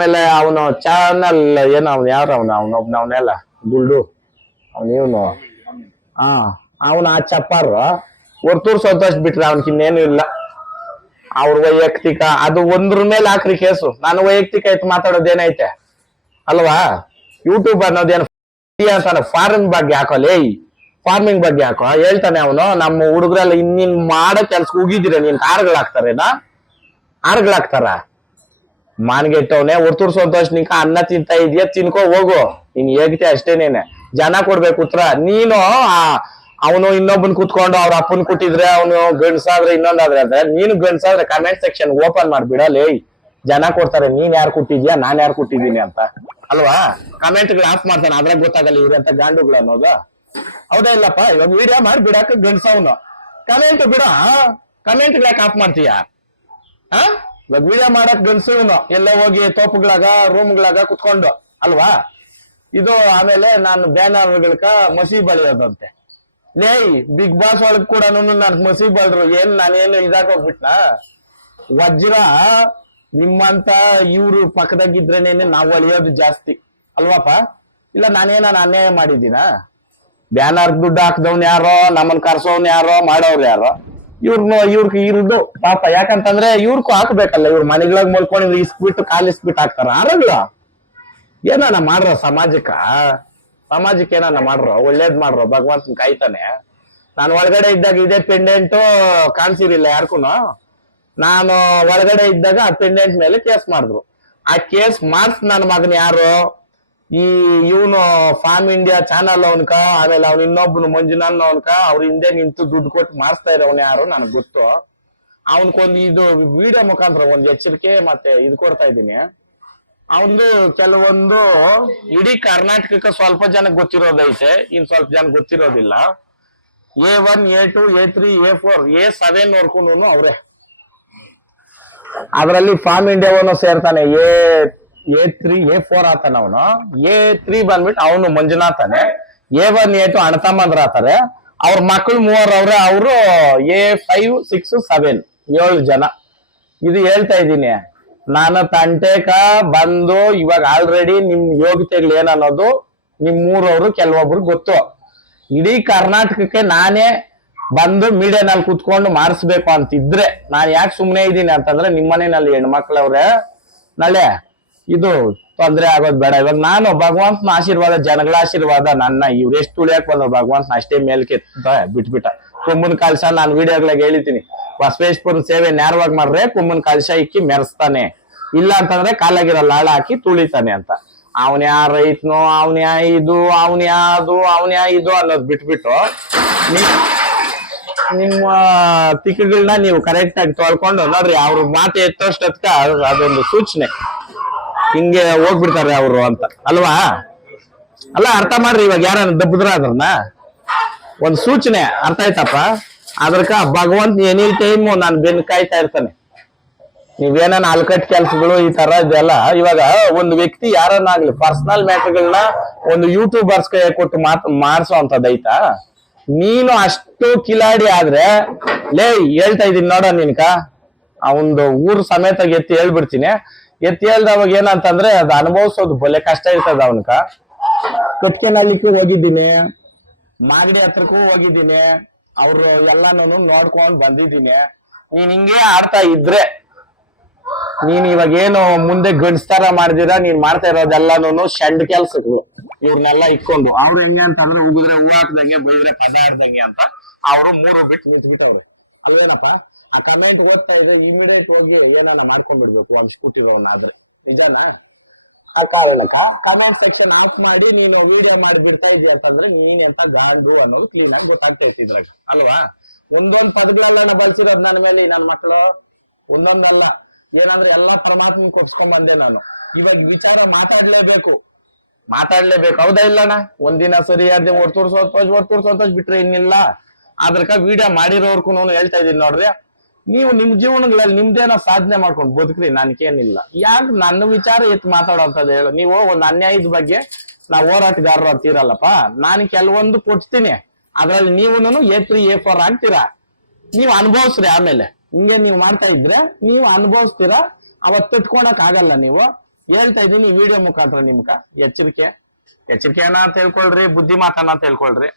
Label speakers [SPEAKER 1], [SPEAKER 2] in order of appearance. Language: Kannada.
[SPEAKER 1] ಆಮೇಲೆ ಅವನು ಚಾನಲ್ ಏನು ಅವ್ನು ಯಾರು ಅವನು? ಅವನೊಬ್ನ ಅವನೆಲ್ಲ ಗುಲ್ಡು ಅವನು ಇವನು. ಹಾ, ಅವನು ಆ ಚಪ್ಪಾರು. ಹೊರ್ತೂರ್ ಸಂತೋಷ್ ಬಿಟ್ರೆ ಅವನ್ಕಿನ್ನೇನು ಇಲ್ಲ. ಅವ್ರ ವೈಯಕ್ತಿಕ, ಅದು ಒಂದ್ರ ಮೇಲೆ ಹಾಕ್ರಿ ಕೇಸು. ನಾನು ವೈಯಕ್ತಿಕ ಆಯ್ತು ಮಾತಾಡೋದೇನೈತೆ ಅಲ್ವಾ? ಯೂಟ್ಯೂಬ್ ಅನ್ನೋದೇನು ಅಂತಾನೆ ಫಾರಿನ್ ಬಗ್ಗೆ ಹಾಕೋ ಲೇಯ್ ಫಾರ್ಮಿಂಗ್ ಬಗ್ಗೆ ಹಾಕೋ. ಹೇಳ್ತಾನೆ ಅವನು, ನಮ್ಮ ಹುಡುಗರೆಲ್ಲ ಇನ್ನಿನ್ ಮಾಡೋ ಕೆಲ್ಸ ಹೋಗಿದ್ದೀರ? ನೀನ್ ಆರ್ಗಳಾಗ್ತಾರೇನಾ ಹಾರ್ಗಳಾಗ್ತಾರ ಮಾನ್ಗೆಟ್ಟವನೆ ಹೊರ್ತೂರ್ ಸಂತೋಷ್ ನಿಂಕ ಅನ್ನ ತಿಂತ ಇದೆಯಾ, ತಿನ್ಕೋ, ಹೋಗು. ನೀನ್ ಹೇಗ್ತಿ ಅಷ್ಟೇನೇನೆ ಜನ ಕೊಡ್ಬೇಕು ಉತ್ತರ ನೀನು ಅವನು ಇನ್ನೊಬ್ಬನ್ ಕುತ್ಕೊಂಡು ಅವ್ರ ಅಪ್ಪನ್ ಕುಟ್ಟಿದ್ರೆ, ಅವನು ಗಂಡ್ಸಾದ್ರೆ ಇನ್ನೊಂದಾದ್ರೆ ಅಂದ್ರೆ ನೀನು ಗಂಡ್ಸಾದ್ರೆ ಕಮೆಂಟ್ ಸೆಕ್ಷನ್ ಓಪನ್ ಮಾಡ್ಬಿಡಲೇ ಜನ ಕೊಡ್ತಾರೆ, ನೀನ್ ಯಾರು ಕೊಟ್ಟಿದ್ಯಾ, ನಾನ್ ಯಾರು ಕೊಟ್ಟಿದ್ದೀನಿ ಅಂತ. ಅಲ್ವಾ? ಕಮೆಂಟ್ಗಳು ಆಫ್ ಮಾಡ್ತಾನೆ, ಅದ್ರಾಗ ಗೊತ್ತಾಗಲ್ಲ ಇವ್ರಂತ ಗಾಂಡುಗಳು ಅನ್ನೋದು. ಹೌದಾ ಇಲ್ಲಪ್ಪ? ಇವಾಗ ವಿಡಿಯೋ ಮಾಡಿ ಬಿಡಾಕ ಗಂಡ್ಸವನು. ಕಮೆಂಟ್ ಬಿಡ ಕಮೆಂಟ್ ಯಾಕೆ ಆಫ್ ಮಾಡ್ತೀಯಾ? ಆ? ಇವಾಗ ವಿಡಿಯೋ ಮಾಡಕ್ ಗಂಡ್ಸವನು ಎಲ್ಲ ಹೋಗಿ ತೋಪುಗಳಾಗ ರೂಮ್ಗಳಾಗ ಕುತ್ಕೊಂಡು. ಅಲ್ವಾ? ಇದು ಆಮೇಲೆ ನಾನು ಬ್ಯಾನರ್ಗಳಕ ಮಸಿ ಬಳಿಯೋದಂತೆ. ಲೇಯ್ ಬಿಗ್ ಬಾಸ್ ಒಳಗ್ ಕೂಡ ನನ್ ಮಸಿ ಬಳ್ರು. ಏನ್ ನಾನೇನು ಇದಾಗ ಹೋಗ್ಬಿಟ್ನಾ? ವಜ್ರ, ನಿಮ್ಮಂತ ಇವ್ರು ಪಕ್ಕದಾಗಿದ್ರೇನೇನೆ ನಾವು ಅಳಿಯೋದು ಜಾಸ್ತಿ. ಅಲ್ವಾಪ ಇಲ್ಲ, ನಾನೇನ ಅನ್ಯಾಯ ಮಾಡಿದ್ದೀನಾ? ಬ್ಯಾನರ್ ದುಡ್ಡು ಹಾಕ್ದವ್ನ ಯಾರೋ, ನಮ್ಮನ್ ಕರ್ಸೋನ್ ಯಾರೋ, ಮಾಡೋರ್ ಯಾರೋ? ಇವ್ರನ್ನ ಇವ್ರಿಗೆ ಇರುದು ಪಾಪ. ಯಾಕಂತಂದ್ರೆ ಇವ್ರಕ್ಕೂ ಹಾಕ್ಬೇಕಲ್ಲ ಇವ್ರ ಮನೆಗಳಾಗ ಮಲ್ಕೊಂಡಿದ್ರು ಇಸ್ಬಿಟ್ಟು ಕಾಲಿಸ್ಬಿಟ್ಟು ಹಾಕ್ತಾರ. ಆರಲ್ಲ ಏನಾನ ಮಾಡ್ರ ಸಮಾಜಕ್ಕ? ಸಮಾಜಕ್ಕೆ ಏನಾನ ಮಾಡ್ರ? ಒಳ್ಳೇದ್ ಮಾಡ್ರ? ಭಗವಂತನ್ ಕಾಯ್ತಾನೆ. ನಾನು ಒಳಗಡೆ ಇದ್ದಾಗ ಇದೇ ಪೆಂಡೆಂಟ್ ಕಾಣಿಸಿರಿಲ್ಲ ಯಾರ್ಕೂನು. ನಾನು ಒಳಗಡೆ ಇದ್ದಾಗ ಆ ಪೆಂಡೆಂಟ್ ಮೇಲೆ ಕೇಸ್ ಮಾಡಿದ್ರು. ಆ ಕೇಸ್ ಮಾಡ್ಸ್ ನನ್ನ ಮಗನ್ ಯಾರು? ಈ ಇವನು ಫಾರ್ಮ್ ಇಂಡಿಯಾ ಚಾನಲ್ ಅವನ್ಕ, ಆಮೇಲೆ ಅವ್ನ ಇನ್ನೊಬ್ಬನು ಮಂಜುನಾಥ್ ಅವನ್ಕ, ಅವ್ರ ಹಿಂದೆ ನಿಂತು ದುಡ್ಡು ಕೊಟ್ಟು ಮಾಡಿಸ್ತಾ ಇರೋನ್ ಯಾರು ನನಗೆ ಗೊತ್ತು. ಅವನ್ಕೊಂದು ಇದು ವಿಡಿಯೋ ಮುಖಾಂತರ ಒಂದು ಎಚ್ಚರಿಕೆ ಮತ್ತೆ ಇದು ಕೊಡ್ತಾ ಇದ್ದೀನಿ. ಅವನು ಕೆಲವೊಂದು ಇಡೀ ಕರ್ನಾಟಕಕ್ಕೆ ಸ್ವಲ್ಪ ಜನಕ್ಕೆ ಗೊತ್ತಿರೋದೈತೆ ಇನ್ ಸ್ವಲ್ಪ ಜನ ಗೊತ್ತಿರೋದಿಲ್ಲ. A one A two A three A four A seven ವರ್ಗು ಅವರೇ. ಅದರಲ್ಲಿ ಫಾರ್ಮ್ ಇಂಡಿಯಾವನ್ನು ಸೇರ್ತಾನೆ A A three A four ಆತಾನ ಅವನು. ಎ ತ್ರೀ ಬಂದ್ಬಿಟ್ಟು ಅವನು ಮಂಜುನಾಥನೆ. ಎ ಒನ್ ಎ ಟು ಅಣ್ಣತಮ್ಮಂದ್ರ ಆತಾರೆ. ಅವ್ರ ಮಕ್ಕಳು ಮೂವರು ಅವ್ರೆ, ಅವರು ಎ ಫೈವ್ ಸಿಕ್ಸ್ ಸೆವೆನ್ ಏಳು ಜನ. ಇದು ಹೇಳ್ತಾ ಇದ್ದೀನಿ. ನಾನು ತಂಟೆಕ ಬಂದು ಇವಾಗ ಆಲ್ರೆಡಿ ನಿಮ್ ಯೋಗ್ಯತೆಗಳು ಏನನ್ನೋದು ನಿಮ್ ಮೂರವರು, ಕೆಲವೊಬ್ರು ಗೊತ್ತು. ಇಡೀ ಕರ್ನಾಟಕಕ್ಕೆ ನಾನೇ ಬಂದು ಮೀಡಿಯಾನಲ್ಲಿ ಕುತ್ಕೊಂಡು ಮಾಡಿಸ್ಬೇಕು ಅಂತಿದ್ರೆ, ನಾನು ಯಾಕೆ ಸುಮ್ಮನೆ ಇದ್ದೀನಿ ಅಂತಂದ್ರೆ ನಿಮ್ಮನೆಯಲ್ಲಿ ಹೆಣ್ಮಕ್ಳವ್ರೆ ನಾಳೆ ಇದು ತೊಂದರೆ ಆಗೋದ್ ಬೇಡ. ಇವಾಗ ನಾನು ಭಗವಂತನ ಆಶೀರ್ವಾದ, ಜನಗಳ ಆಶೀರ್ವಾದ, ನನ್ನ ಇವ್ರು ಎಷ್ಟು ತುಳಿಯಕ್ ಬಂದ್ರು ಭಗವಂತನ ಅಷ್ಟೇ ಮೇಲ್ಕೆ ಬಿಟ್ಬಿಟ್ಟ. ಕುಂಬನ್ ಕಾಲ್ಶ ನಾನು ವಿಡಿಯೋಗಳಾಗ ಹೇಳಿತೀನಿ ಬಸವೇಶ್ವರನ ಸೇವೆ ನೇರವಾಗಿ ಮಾಡ್ರೆ ಕುಂಬನ್ ಕಾಲ್ಶ ಇಕ್ಕಿ ಮೆರೆಸ್ತಾನೆ. ಇಲ್ಲ ಅಂತಂದ್ರೆ ಕಾಲಾಗಿರೋ ಲಾಳ ಹಾಕಿ ತುಳಿತಾನೆ ಅಂತ. ಅವನ್ ಯಾ ರೈತನು, ಅವನ್ ಯಾ ಇದು, ಅವನ್ ಯಾದು ಅವನ್ ಯಾ ಇದು ಅನ್ನೋದು ಬಿಟ್ಬಿಟ್ಟು ನಿಮ್ಮ ತಿಕ್ಕಗಳನ್ನ ನೀವು ಕರೆಕ್ಟ್ ಆಗಿ ತೊಳ್ಕೊಂಡು ನೋಡ್ರಿ. ಅವ್ರ ಮಾತು ಎತ್ತೋಷ್ಟತ್ಕ ಅದೊಂದು ಸೂಚನೆ. ಹಿಂಗೆ ಹೋಗ್ಬಿಡ್ತಾರೆ ಅವರು ಅಂತ. ಅಲ್ವಾ? ಅಲ್ಲ, ಅರ್ಥ ಮಾಡ್ರಿ, ಇವಾಗ ಯಾರ ದಬ್ಬದ್ರ ಅದ್ರನ್ನ? ಒಂದ್ ಸೂಚನೆ, ಅರ್ಥ ಆಯ್ತಪ್ಪ? ಅದ್ರಕ ಭಗವಂತ ಎನಿ ಟೈಮ್ ನಾನು ಬೆನ್ನು ಕಾಯ್ತಾ ಇರ್ತಾನೆ. ನೀವೇನ ಅಲ್ಕಟ್ ಕೆಲ್ಸಗಳು ಈ ತರ ಇದೆಲ್ಲ ಇವಾಗ ಒಂದು ವ್ಯಕ್ತಿ ಯಾರನ್ನಾಗ್ಲಿ ಪರ್ಸನಲ್ ಮ್ಯಾಟರ್ಗಳನ್ನ ಒಂದು ಯೂಟ್ಯೂಬರ್ಸ್ ಕೈ ಕೊಟ್ಟು ಮಾತ್, ಮಾಡಿಸೋ ಐತಾ ನೀನು ಅಷ್ಟು ಕಿಲಾಡಿ ಆದ್ರೆ, ಲೇ, ಹೇಳ್ತಾ ಇದೀನಿ ನೋಡ ನಿನ್ಕ. ಅವಂದು ಊರ್ ಸಮೇತ ಎತ್ತಿ ಹೇಳ್ಬಿಡ್ತೀನಿ. ಎತ್ತಿ ಹೇಳ್ದವಾಗ ಏನಂತಂದ್ರೆ ಅದ್ ಅನುಭವಿಸೋದು ಬಲೆ ಕಷ್ಟ ಇರ್ತದ ಅವನ್ಕ. ಕಟ್ಕೆನಲ್ಲಿಕ್ಕೂ ಹೋಗಿದ್ದೀನಿ, ಮಾಗಡಿ ಹತ್ರಕ್ಕೂ ಹೋಗಿದ್ದೀನಿ, ಅವ್ರು ಎಲ್ಲಾನು ನೋಡ್ಕೊಂಡ್ ಬಂದಿದ್ದೀನಿ. ನೀನ್ ಹಿಂಗೆ ಆಡ್ತಾ ಇದ್ರೆ, ನೀನ್ ಇವಾಗ ಏನು ಮುಂದೆ ಗಂಡಸ್ತಾರ ಮಾಡಿದಿರ, ನೀನ್ ಮಾಡ್ತಾ ಇರೋದೆಲ್ಲಾನು ಶಂಡ್ ಕೆಲ್ಸಗಳು ಇವ್ರನ್ನೆಲ್ಲ ಇಟ್ಕೊಂಡು. ಅವ್ರು ಹೆಂಗೆ ಅಂತಂದ್ರೆ ಉಗಿದ್ರೆ ಹೂ ಹಾಕ್ದಂಗೆ, ಬೈದ್ರೆ ಪದ ಆಡ್ದಂಗೆ ಅಂತ, ಅವ್ರು ಮೂರು ಬಿಟ್ಟು ನಿಂತ್ಬಿಟ್ಟವ್ರೆ. ಅಲ್ವೇನಪ್ಪ ಆ ಕಮೆಂಟ್ ಓದ್ತಾ ಇದ್ರೆ ಇಮಿಡಿಯೇಟ್ ಹೋಗಿ ಏನಾನ ಮಾಡ್ಕೊಂಡ್ಬಿಡ್ಬೇಕು ವಂಶ ಕೂತಿರೋನಾದ್ರೆ ನಿಜಾನ? ಆ ಕಾರಣಕ್ಕ ಕಮೆಂಟ್ ಸೆಕ್ಷನ್ ಆಫ್ ಮಾಡಿ ನೀನು ವಿಡಿಯೋ ಮಾಡಿ ಬಿಡ್ತಾ ಇದ್ದೀಯ ಅಂತಂದ್ರೆ ನೀನ್ ಎಂತ ಗಾಂಡು ಅನ್ನೋದು ಕ್ಲೀನ್ ಆಗಿ ಗೊತ್ತಾಗ್ತೈತಿ ಇದ್ರಾಗ ಅಲ್ವಾ? ಒಂದೊಂದ್ ಪದಗಳೆಲ್ಲ ಬಳಸಿರೋದು ನನ್ನ ಮೇಲೆ ನನ್ನ ಮಕ್ಕಳು ಒಂದೊಂದಲ್ಲ. ಏನಂದ್ರೆ ಎಲ್ಲಾ ಪರಮಾತ್ಮ ಕೊಡ್ಸ್ಕೊಂಡ್ ಬಂದೆ ನಾನು. ಇವಾಗ ವಿಚಾರ ಮಾತಾಡ್ಲೇಬೇಕು. ಮಾತಾಡ್ಲೇಬೇಕು. ಹೌದಾ ಇಲ್ಲಣ್ಣ? ಒಂದಿನ ಸರಿ ಅದೇ ಒಡ್ತೂರ್ ಸಂತೋಷ್ ಒಡ್ತೂರ್ ಸಂತೋಷ್ ಬಿಟ್ರೆ ಇನ್ನಿಲ್ಲ. ಅದ್ರಕ ವಿಡಿಯೋ ಮಾಡಿರೋರ್ಗು ಹೇಳ್ತಾ ಇದೀನಿ ನೋಡ್ರಿ. ನೀವು ನಿಮ್ ಜೀವನಗಳಲ್ಲಿ ನಿಮ್ದೇನೋ ಸಾಧನೆ ಮಾಡ್ಕೊಂಡು ಬದುಕ್ರಿ ನನ್ಗೇನಿಲ್ಲ ಯಾಕೆ ನನ್ನ ವಿಚಾರ ಎತ್ ಮಾತಾಡೋಂಥದ್ದು ಹೇಳು. ನೀವು ಒಂದ್ ಅನ್ಯಾಯದ ಬಗ್ಗೆ ನಾ ಹೋರಾಟಗಾರರು ಅಂತೀರಲ್ಲಪ್ಪ ನಾನು ಕೆಲವೊಂದು ಕೊಡ್ತೀನಿ ಅದ್ರಲ್ಲಿ ನೀವು ಎ ತ್ರೀ ಎ ಫೋರ್ ಆಗ್ತೀರಾ ನೀವು ಅನುಭವಿಸ್ರಿ ಆಮೇಲೆ. ಹಿಂಗೆ ನೀವು ಮಾಡ್ತಾ ಇದ್ರೆ ನೀವು ಅನುಭವಿಸ್ತೀರಾ? ಅವತ್ ತಟ್ಕೊಳಕ್ ಆಗಲ್ಲ ನೀವು. ಹೇಳ್ತಾ ಇದೀನಿ ವಿಡಿಯೋ ಮುಖಾಂತರ ನಿಮ್ಗ. ಎಚ್ಚರಿಕೆ. ಎಚ್ಚರಿಕೆನ ಅಂತ ಹೇಳ್ಕೊಳ್ರಿ ಬುದ್ಧಿ ಮಾತನ್ನ ಅಂತ ಹೇಳ್ಕೊಳ್ರಿ.